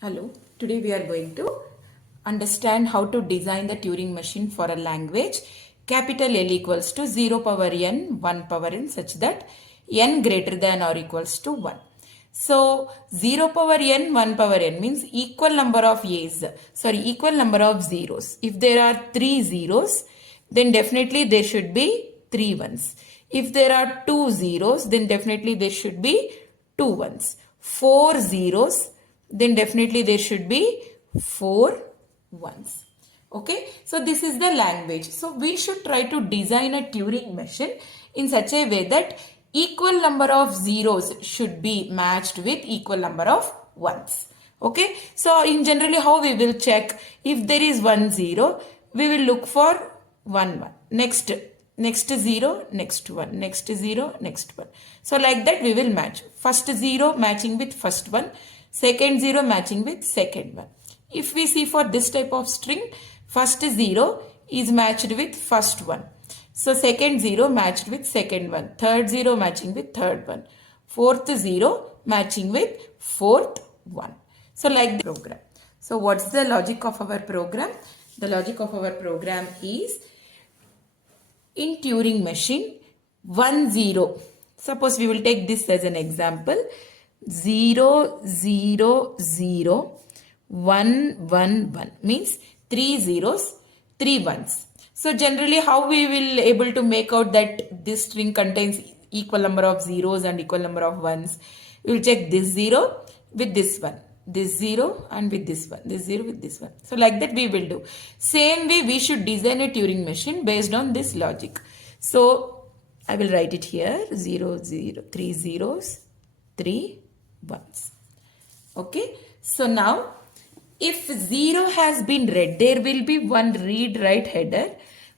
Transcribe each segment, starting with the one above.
Hello, today we are going to understand how to design the Turing machine for a language. Capital L equals to 0 power n, 1 power n such that n greater than or equals to 1. So 0 power n, 1 power n means equal number of equal number of zeros. If there are 3 zeros, then definitely there should be 3 ones. If there are 2 zeros, then definitely there should be 2 ones. 4 zeros, then definitely there should be 4 ones. Okay, so this is the language. So we should try to design a Turing machine in such a way that equal number of zeros should be matched with equal number of ones. Okay, so in generally how we will check? If there is 1 0, we will look for 1 1. Next 0, next 1, next 0, next 1. So like that we will match. First 0 matching with first one, second 0 matching with second one. If we see for this type of string, first 0 is matched with first one. So second 0 matched with second one. Third 0 matching with third one. Fourth 0 matching with fourth one. So like the program. So what's the logic of our program? The logic of our program is in Turing machine 1 0. Suppose we will take this as an example. 0 0 0 1 1 1 means 3 zeros, 3 ones. So generally how we will able to make out that this string contains equal number of zeros and equal number of ones? We will check this 0 with this one, this 0 and with this one, this 0 with this one. So like that we will do. Same way we should design a Turing machine based on this logic. So I will write it here, 0 0, 3 zeros, 3 ones. Okay, so now if 0 has been read, there will be one read write header.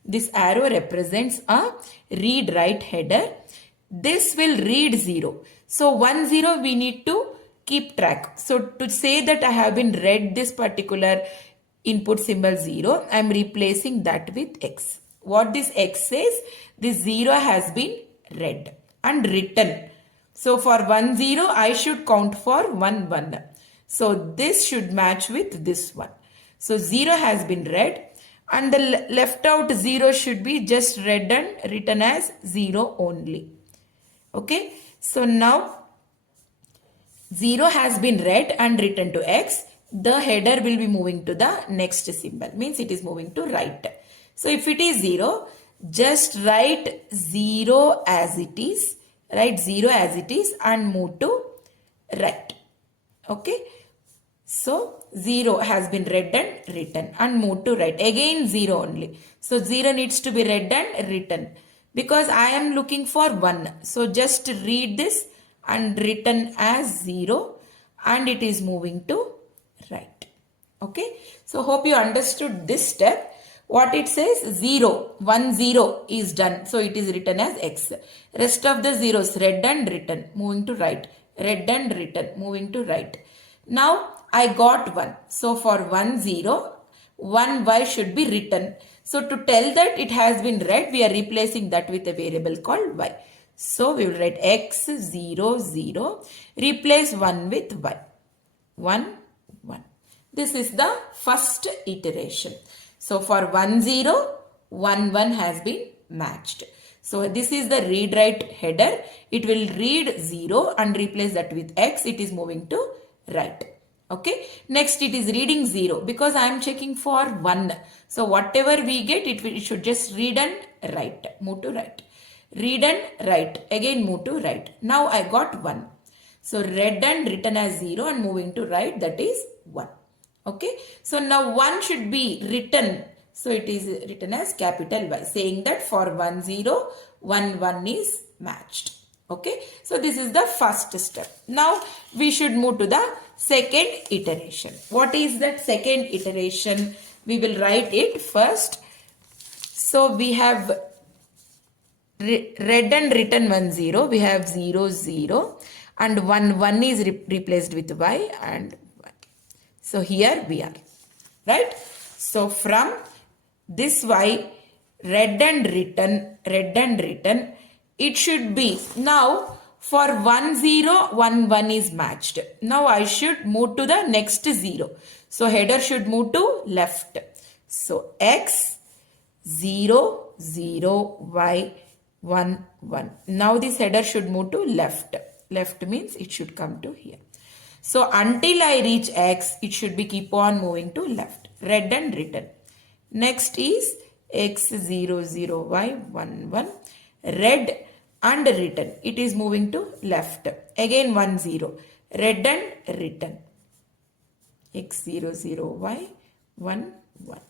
This arrow represents a read write header. This will read 0. So 1 0 we need to keep track. So to say that I have been read this particular input symbol 0, I am replacing that with X. What this X says, this 0 has been read and written. So for 1 0, I should count for 1 1. So this should match with this one. So 0 has been read and the left out 0 should be just read and written as 0 only. Okay. So now 0 has been read and written to X. The header will be moving to the next symbol. Means it is moving to right. So if it is 0, just write 0 as it is. Write 0 as it is and move to right. Okay. So 0 has been read and written and move to right. Again 0 only. So 0 needs to be read and written. Because I am looking for 1. So just read this and written as 0 and it is moving to right. Okay. So hope you understood this step. What it says, 0, 1 0 is done. So it is written as X. Rest of the zeros read and written, moving to right. Read and written, moving to right. Now I got 1. So for 1 0, 1 Y should be written. So to tell that it has been read, we are replacing that with a variable called Y. So we will write X 0 0, replace 1 with Y. 1 1. This is the first iteration. So for 1 0, 1 1 has been matched. So this is the read write header. It will read 0 and replace that with X. It is moving to right. Okay. Next it is reading 0 because I am checking for 1. So whatever we get, it should just read and write. Move to right. Read and write. Again move to right. Now I got 1. So read and written as 0 and moving to right, that is 1. Okay. So now 1 should be written. So it is written as capital Y, saying that for 1 0, 1 1 is matched. Okay. So this is the first step. Now we should move to the second iteration. What is that second iteration? We will write it first. So we have read and written 1 0. We have 0 0 and 1 1 is replaced with Y and Y. So here we are. Right. So from this Y, read and written, it should be now For 1 0 1 1 is matched. Now I should move to the next 0. So header should move to left. So x 0 0 y 1 1. Now this header should move to left. Left means it should come to here. So until I reach x, it should be keep on moving to left. Read and written. Next is x 0 0 y 1 1. Read and written. It is moving to left. Again 1 0. Read and written. X 0 0 y 1 1.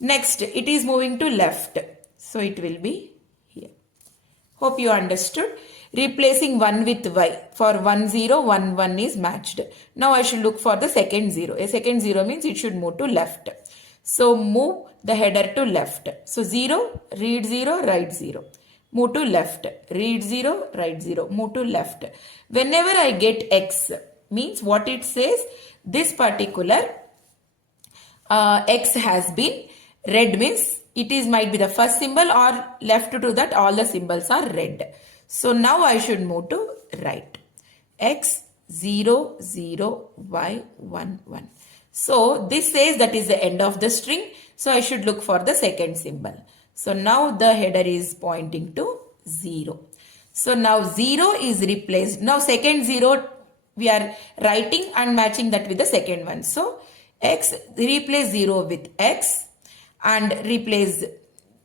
Next, it is moving to left. So it will be here. Hope you understood. Replacing 1 with y. For 1 0 1 1 is matched. Now I should look for the second 0. A second 0 means it should move to left. So move the header to left. So 0, read 0, write 0. Move to left. Read 0, write 0. Move to left. Whenever I get x, means what it says, this particular x has been red, means it is might be the first symbol, or left to that all the symbols are red. So now I should move to right. X 0 0 y 1 1. So this says that is the end of the string. So I should look for the second symbol. So now the header is pointing to 0. So now 0 is replaced. Now second 0 we are writing and matching that with the second one. So x, replace 0 with x and replace,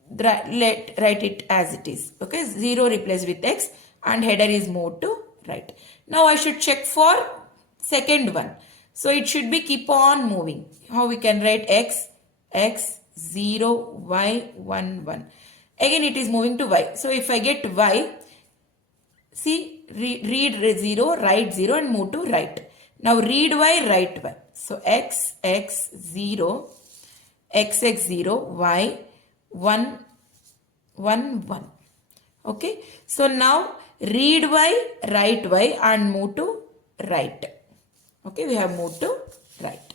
write it as it is. Okay, 0 replaced with x and header is moved to right. Now I should check for second one. So it should be keep on moving. How we can write x 0 y 1 1. Again it is moving to y. So if I get y, see, read 0, write 0 and move to right. Now read y, write y. So x 0 y 1 1 1. Okay. So now read y, write y and move to right. Okay, we have moved to right.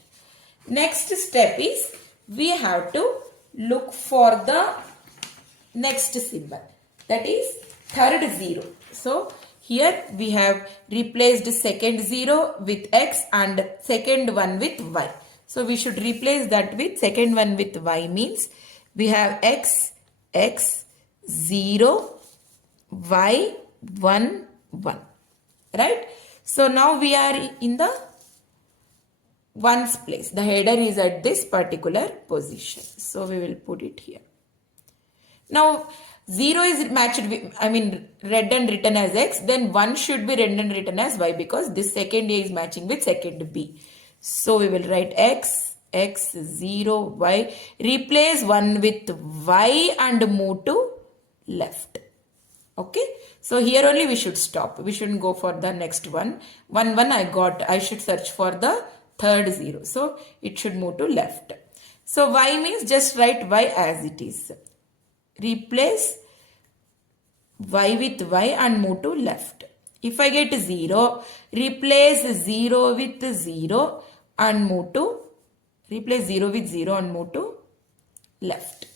Next step is we have to look for the next symbol, that is third 0. So here we have replaced second 0 with x and second one with y. So we should replace that with second one with y, means we have x 0 y 1 1, right? So now we are in the ones place. The header is at this particular position. So we will put it here. Now 0 is matched with, read and written as x. Then 1 should be read and written as y, because this second A is matching with second B. So we will write x 0 y. Replace 1 with y and move to left. Okay. So here only we should stop. We shouldn't go for the next one. 1 1 I got. I should search for the third 0. So it should move to left. So y means just write y as it is. Replace y with y and move to left. If I get 0, replace 0 with 0 and move to, replace 0 with 0 and move to left.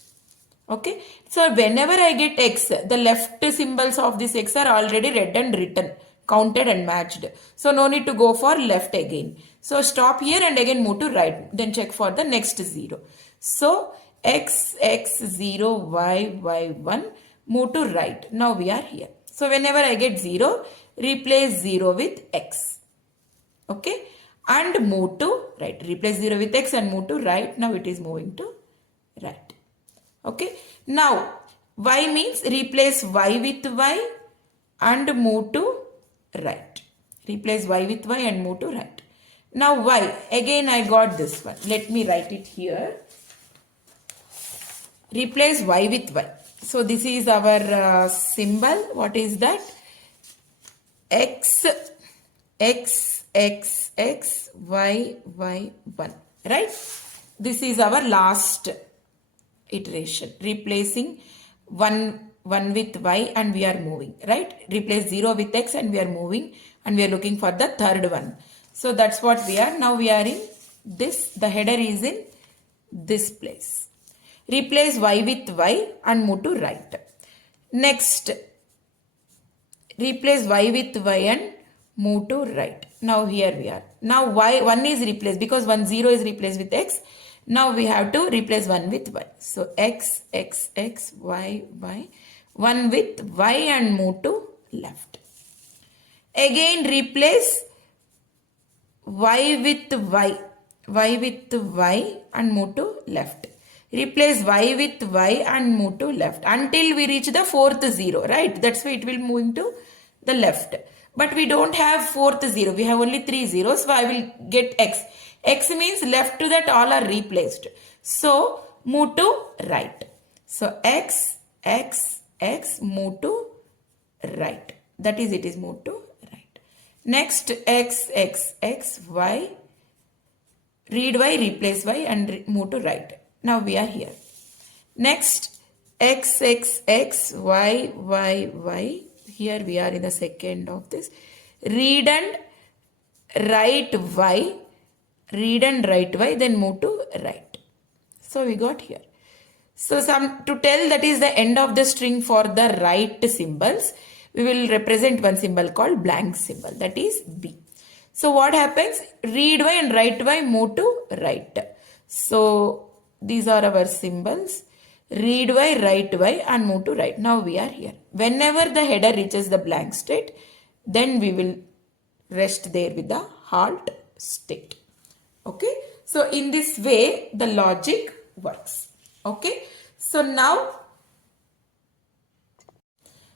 Okay. So whenever I get x, the left symbols of this x are already read and written, counted and matched. So no need to go for left again. So stop here and again move to right. Then check for the next 0. So x 0 y 1, move to right. Now we are here. So whenever I get 0, replace 0 with x. Okay. And move to right. Replace 0 with x and move to right. Now it is moving to right. Okay. Now y means replace y with y and move to right. Replace y with y and move to right. Now y, again I got this one. Let me write it here. Replace y with y. So this is our symbol. What is that? X y 1. Right? This is our last iteration. Replacing 1 with y and we are moving. Right? Replace 0 with x and we are moving and we are looking for the third one. So that's what we are. Now we are in this. The header is in this place. Replace y with y and move to right. Next, replace y with y and move to right. Now here we are. Now y 1 is replaced because 1 0 is replaced with x. Now we have to replace 1 with y. So x, x, x, y, y. 1 with y and move to left. Again replace y with y. Y with y and move to left. Replace y with y and move to left until we reach the fourth 0, right? That's why it will move to the left. But we don't have fourth 0. We have only 3 zeros. So I will get x. X means left to that all are replaced. So move to right. So x, x, x, move to right. That is, it is moved to right. Next x, x, x, y. Read y, replace y and move to right. Now we are here. Next x, x, x, y, y, y. Here we are in the second of this. Read and write y. Read and write y, then move to right. So we got here. So to tell that is the end of the string for the right symbols, we will represent one symbol called blank symbol, that is B. So what happens? Read y and write y, move to right. So these are our symbols. Read y, write y and move to right. Now we are here. Whenever the header reaches the blank state, then we will rest there with the halt state. Okay. So in this way the logic works. Okay. So now,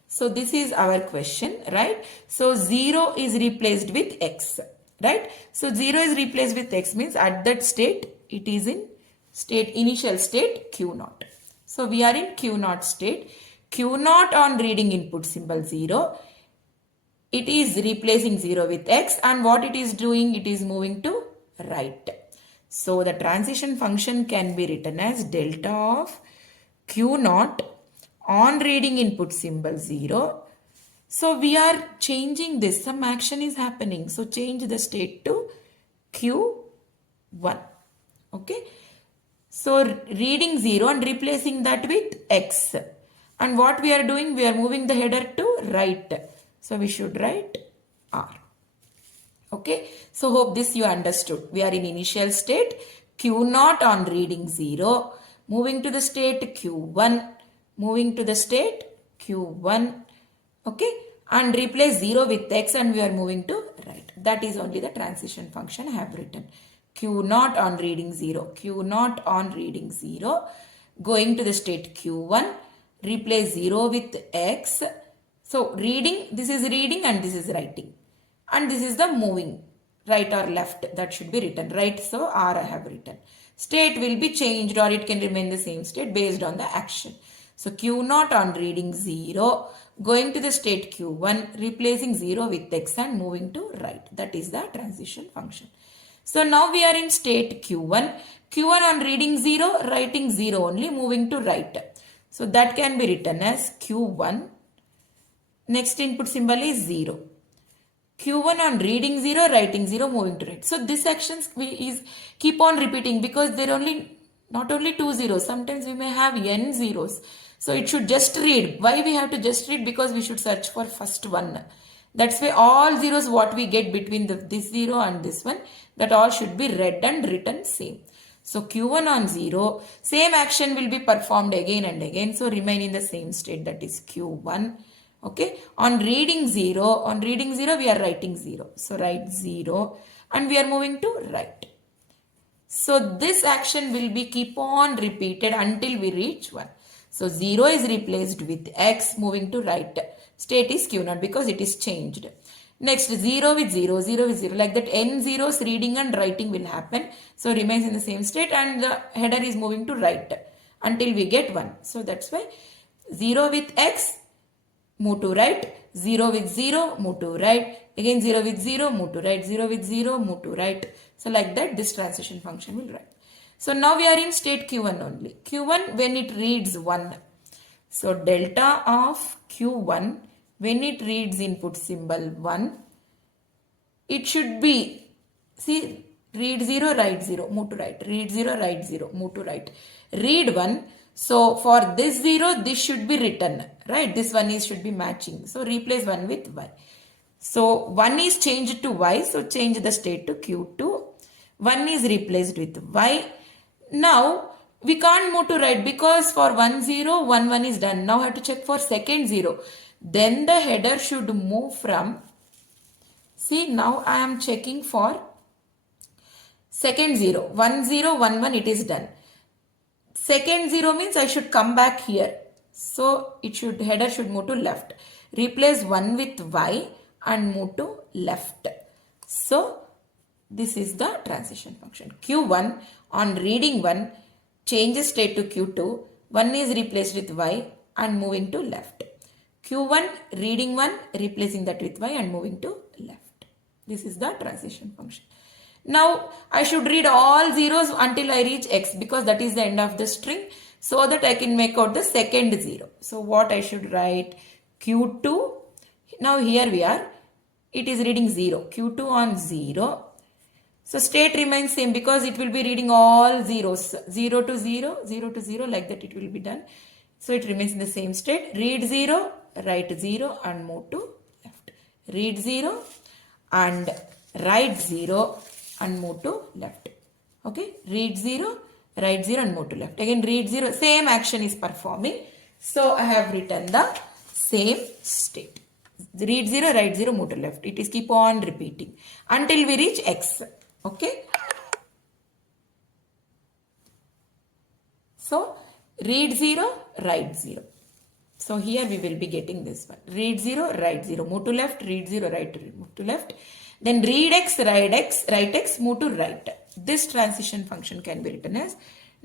so this is our question, right? So 0 is replaced with x, right? So 0 is replaced with x means at that state, it is in initial state Q0. So we are in Q0 state. Q0 on reading input symbol 0. It is replacing 0 with x, and what it is doing, it is moving to right. So the transition function can be written as delta of Q0 on reading input symbol 0. So we are changing this. Some action is happening. So change the state to Q1. Okay. So reading 0 and replacing that with x. And what we are doing, we are moving the header to right. So we should write R. Okay. So hope this you understood. We are in initial state Q0 on reading 0. Moving to the state Q1. Moving to the state Q1. Okay. And replace 0 with x and we are moving to right. That is only the transition function I have written. Q0 on reading 0. Q0 on reading 0. Going to the state Q1. Replace 0 with x. So reading, this is reading and this is writing. And this is the moving, right or left, that should be written, right? So R I have written. State will be changed or it can remain the same state based on the action. So Q0 on reading 0, going to the state Q1, replacing 0 with x and moving to right. That is the transition function. So now we are in state Q1. Q1 on reading 0, writing 0 only, moving to right. So that can be written as Q1. Next input symbol is 0. Q1 on reading 0, writing 0, moving to right. So this actions is keep on repeating because there are not only 2 zeros. Sometimes we may have n zeros. So it should just read. Why we have to just read? Because we should search for first one. That's why all zeros what we get between this 0 and this one, that all should be read and written same. So Q1 on 0, same action will be performed again and again. So remain in the same state, that is Q1. Okay. On reading 0, we are writing 0. So write 0 and we are moving to right. So this action will be keep on repeated until we reach 1. So 0 is replaced with x, moving to right. State is Q0 because it is changed. Next 0 with 0, 0 with 0. Like that n zeros reading and writing will happen. So remains in the same state and the header is moving to right until we get 1. So that's why 0 with x, move to right. 0 with 0, move to right. Again 0 with 0, move to right. 0 with 0, move to right. So like that this transition function will write. So now we are in state Q1 only. Q1 when it reads 1. So delta of Q1 when it reads input symbol 1. It should be, see, read 0, write 0, move to right. Read 0, write 0, move to right. Read 1. So for this 0, this should be written, right? This one is should be matching. So replace 1 with y. So 1 is changed to y, so change the state to Q2. 1 is replaced with y. Now we can't move to right because for 1 0, 1 1 is done. Now I have to check for second 0. Then the header should move from, see, now I am checking for second 0. 1 0, 1 1, it is done. Second 0 means I should come back here. So header should move to left. Replace 1 with y and move to left. So this is the transition function. Q1 on reading 1 changes state to Q2. 1 is replaced with y and moving to left. Q1 reading 1 replacing that with y and moving to left. This is the transition function. Now I should read all zeros until I reach x because that is the end of the string, so that I can make out the second 0. So what I should write? Q2. Now here we are. It is reading 0. Q2 on 0. So state remains same because it will be reading all zeros. 0 to 0, 0 to 0, like that it will be done. So it remains in the same state. Read 0, write 0 and move to left. Read 0 and write 0 and move to left. Okay, read 0, write 0 and move to left. Again read 0, same action is performing. So I have written the same state. Read 0, write 0, move to left. It is keep on repeating until we reach x. Okay. So read 0, write 0. So here we will be getting this one. Read 0, write 0, move to left, read 0, move to left. Then read x, write x, move to right. This transition function can be written as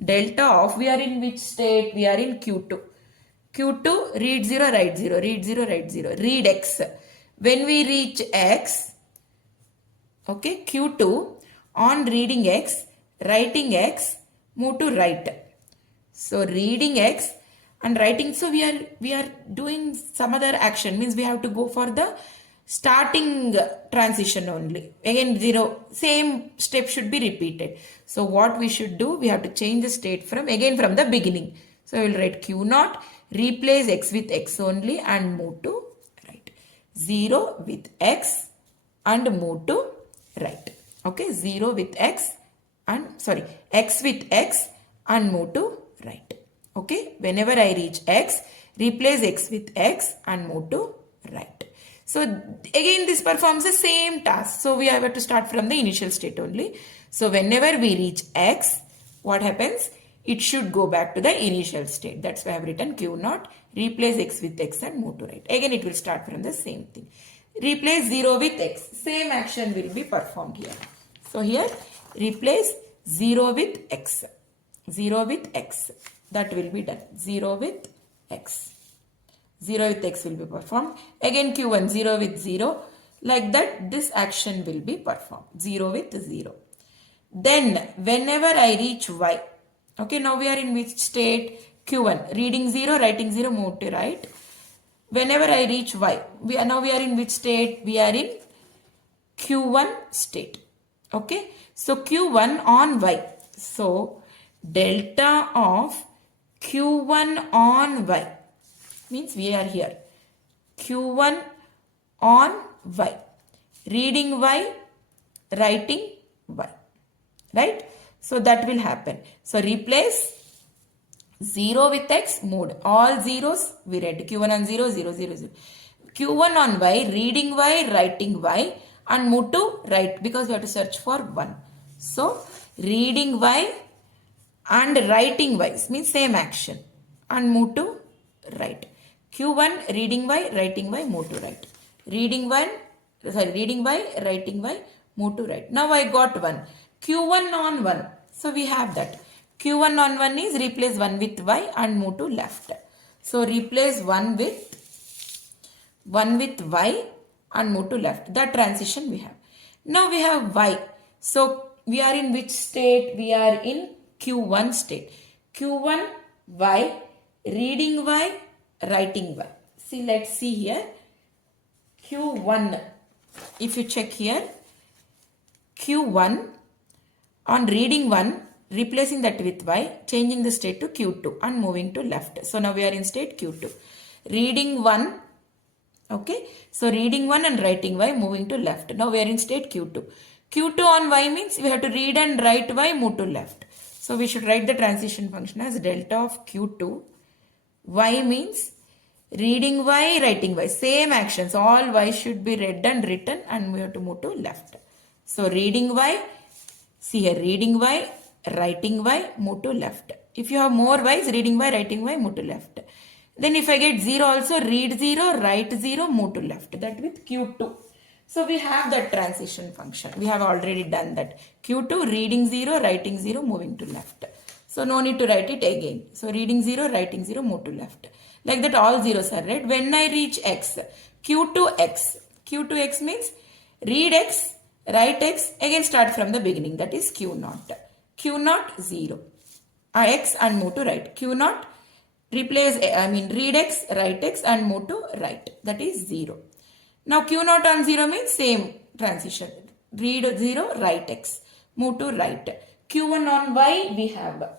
delta of, we are in which state? We are in Q2. Q2, read 0, write 0, read 0, write 0. Read x. When we reach x, okay, Q2, on reading x, writing x, move to right. So reading x and writing, so we are doing some other action, means we have to go for the starting transition only. Again 0, same step should be repeated. So what we should do, we have to change the state from the beginning. So I will write Q0, replace x with x only and move to right. 0 with x and move to right. Okay, 0 with x and x with x and move to right. Okay, whenever I reach x, replace x with x and move to right. So again this performs the same task. So we have to start from the initial state only. So whenever we reach x, what happens? It should go back to the initial state. That's why I have written Q0, replace x with x and move to right. Again it will start from the same thing. Replace 0 with x. Same action will be performed here. So here replace 0 with x. 0 with x. That will be done. 0 with x. 0 with x will be performed. Again Q1, 0 with 0. Like that this action will be performed. 0 with 0. Then whenever I reach y. Okay, now we are in which state? Q1. Reading 0, writing 0, move to right. Whenever I reach y. Now we are in which state? We are in Q1 state. Okay. So Q1 on y. So delta of Q1 on y means we are here. Q1 on y. Reading y, writing y. Right? So that will happen. So replace 0 with x, moved. All zeros we read. Q1 on 0, 0, 0, 0. Q1 on y, reading y, writing y and move to right because we have to search for 1. So reading y and writing y means same action and move to right. Q1 reading y, writing y, move to right. Reading y, writing y, move to right. Now I got 1. Q1 on 1. So we have that. Q1 on 1 is replace 1 with y and move to left. So replace 1 with y and move to left. That transition we have. Now we have y. So we are in which state? We are in Q1 state. Q1 y, reading y, writing y. See, let's see here. Q1. If you check here, Q1 on reading 1, replacing that with y, changing the state to Q2 and moving to left. So now we are in state Q2. Reading 1, okay. So reading 1 and writing y, moving to left. Now we are in state Q2. Q2 on y means we have to read and write y, move to left. So we should write the transition function as delta of Q2. Y means reading y, writing y. Same actions. All y should be read and written and we have to move to left. So reading y, see here, reading y, writing y, move to left. If you have more y's, reading y, writing y, move to left. Then if I get 0 also, read 0, write 0, move to left. That with Q2. So we have that transition function. We have already done that. Q2, reading 0, writing 0, moving to left. So no need to write it again. So reading 0, writing 0, move to left. Like that all zeros are read. When I reach x, Q2x. Q2x means read x, write x, again start from the beginning. That is Q0. Q0, 0. X and move to right. Q0, read x, write x and move to right. That is 0. Now Q0 on 0 means same transition. Read 0, write x. Move to right. Q1 on y we have.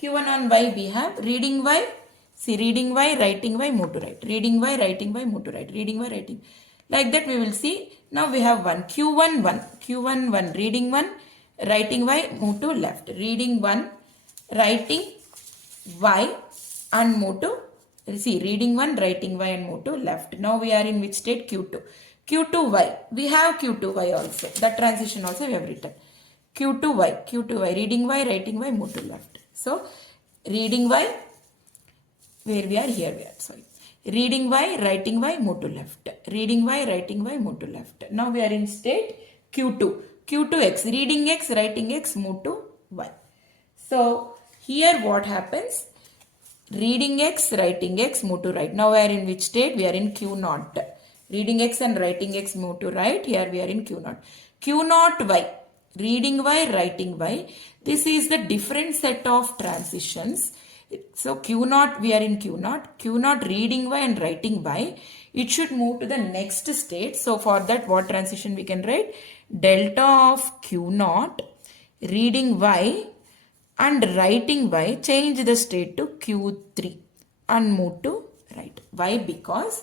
Q1 on y we have reading y. See, reading y, writing y, move to right. Reading y, writing y, move to right. Reading y, writing. Like that we will see. Now we have 1. Q1, 1. Q1, 1. Reading 1, writing y, move to left. Reading 1, writing y and move to, see, reading 1, writing y and move to left. Now we are in which state? Q2. Q2y. We have Q2y also. That transition also we have written. Q2y. Q2y. Reading y, writing y, move to left. So, reading y, where we are? Here we are. Sorry. Reading y, writing y, move to left. Reading y, writing y, move to left. Now we are in state Q2. Q2x. Reading x, writing x, move to y. So, here what happens? Reading x, writing x, move to right. Now we are in which state? We are in Q0. Reading x and writing x, move to right. Here we are in Q0. Q0y. Reading y, writing y. This is the different set of transitions. So Q0, we are in Q0. Q0, reading y and writing y. It should move to the next state. So for that, what transition we can write? Delta of Q0, reading y and writing y, change the state to Q3 and move to right. Why? Because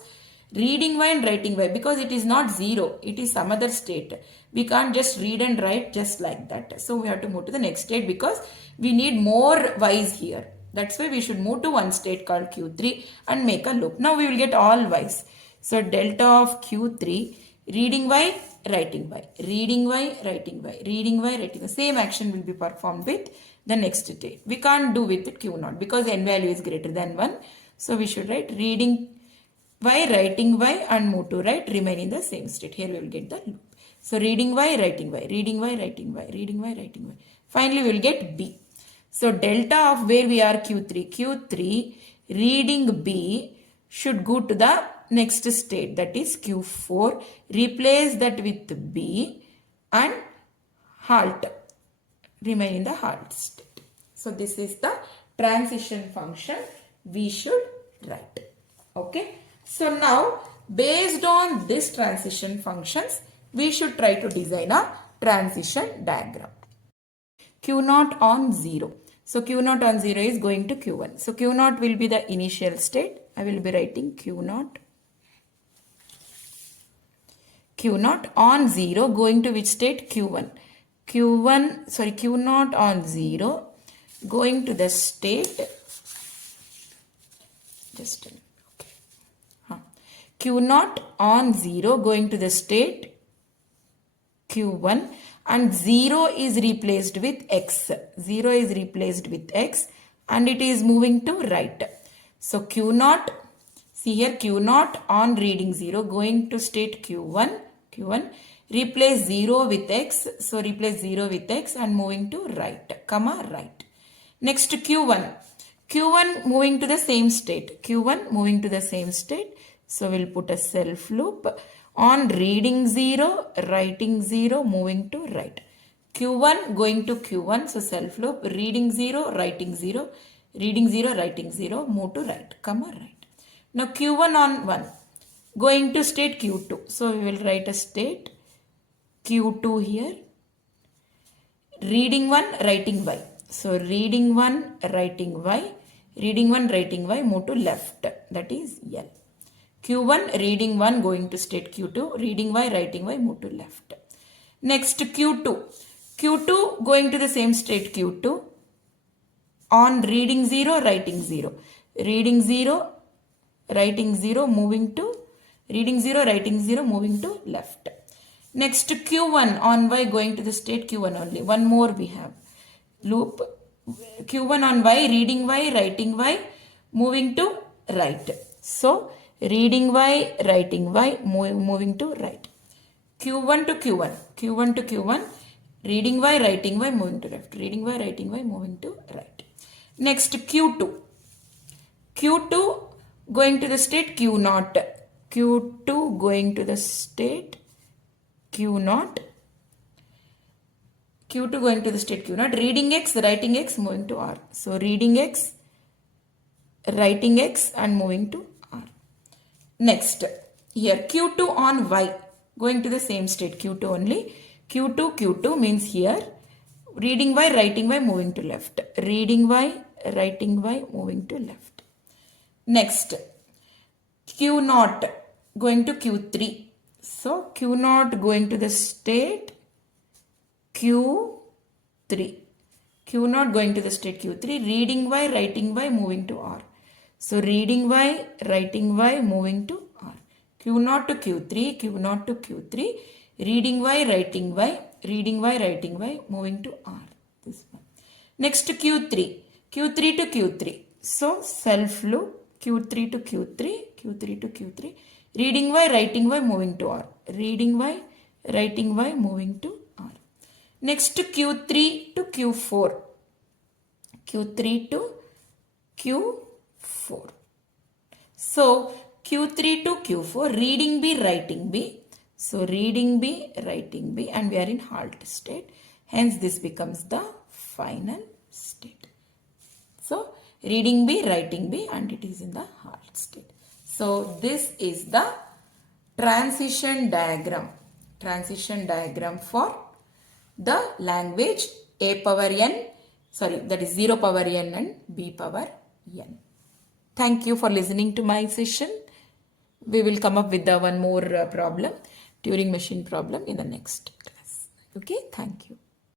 reading y and writing y, because it is not 0, it is some other state. We can't just read and write just like that. So we have to move to the next state because we need more y's here. That's why we should move to one state called Q3 and make a loop. Now we will get all y's. So delta of Q3, reading y, writing y, reading y, writing y, reading y, writing y. Same action will be performed with the next state. We can't do with Q0 because n value is greater than 1. So we should write reading y, writing y and move to right, remain in the same state. Here we will get the loop. So reading y, writing y, reading y, writing y, reading y, writing y. Finally we will get B. So delta of where we are Q3. Q3, reading B should go to the next state, that is Q4. Replace that with B and halt. Remain in the halt state. So this is the transition function we should write. Okay. So now based on this transition functions, we should try to design a transition diagram. Q0 on 0. So Q0 on 0 is going to Q1. So Q0 will be the initial state. I will be writing Q0. Q0 on 0 going to which state? Q1. Q0 on 0 going to the state. Just a minute. Okay. Q0 on 0 going to the state Q1 and 0 is replaced with x. 0 is replaced with x and it is moving to right. So Q0, see here Q0 on reading 0 going to state Q1. Replace 0 with x. So replace 0 with x and moving to right, comma right. Next Q1. Q1 moving to the same state. Q1 moving to the same state. So we'll put a self loop on reading 0, writing 0, moving to right. Q1 going to Q1. So self loop, reading 0, writing 0, reading 0, writing 0, move to right, comma right. Now Q1 on 1 going to state Q2. So we will write a state Q2 here. Reading 1, writing y. So reading 1, writing y. Reading 1, writing y, move to left. That is L. Q1, reading 1, going to state Q2. Reading y, writing y, move to left. Next Q2. Q2 going to the same state Q2. On reading 0, writing 0. Reading 0, writing 0, moving to reading 0, writing 0, moving to left. Next Q1 on y going to the state Q1 only. One more we have. Loop Q1 on y, reading y, writing y, moving to right. So reading y, writing y, moving to right. Q1 to Q1, Q1 to Q1, reading y, writing y, moving to left. Reading y, writing y, moving to right. Next Q2. Q2 going to the state Q0. Q2 going to the state Q0. Q2 going to the state Q0. Reading X, writing X, moving to R. So reading X, writing X and moving to R. Next, here Q2 on Y going to the same state Q2 only. Q2 means here reading Y, writing Y, moving to left. Reading Y, writing Y, moving to left. Next, Q0 going to Q3. So Q0 going to the state Q3. Q0 going to the state Q3. Reading Y, writing Y, moving to R. So reading Y, writing Y, moving to R. Q0 to Q3, Q0 to Q3. Reading Y, writing Y, reading Y, writing Y, moving to R. This one. Next Q3. Q3 to Q3. So self loop. Q3 to Q3, Q3 to Q3. Reading Y, writing Y, moving to R. Reading Y, writing Y, moving to R. Next Q3 to Q4. Q3 to Q4. So Q3 to Q4, reading B, writing B. So reading B, writing B, and we are in halt state. Hence this becomes the final state. So reading B, writing B, and it is in the halt state. So this is the transition diagram for the language A power n, that is 0 power n and B power n. Thank you for listening to my session. We will come up with the one more problem, Turing machine problem in the next class. Okay, thank you.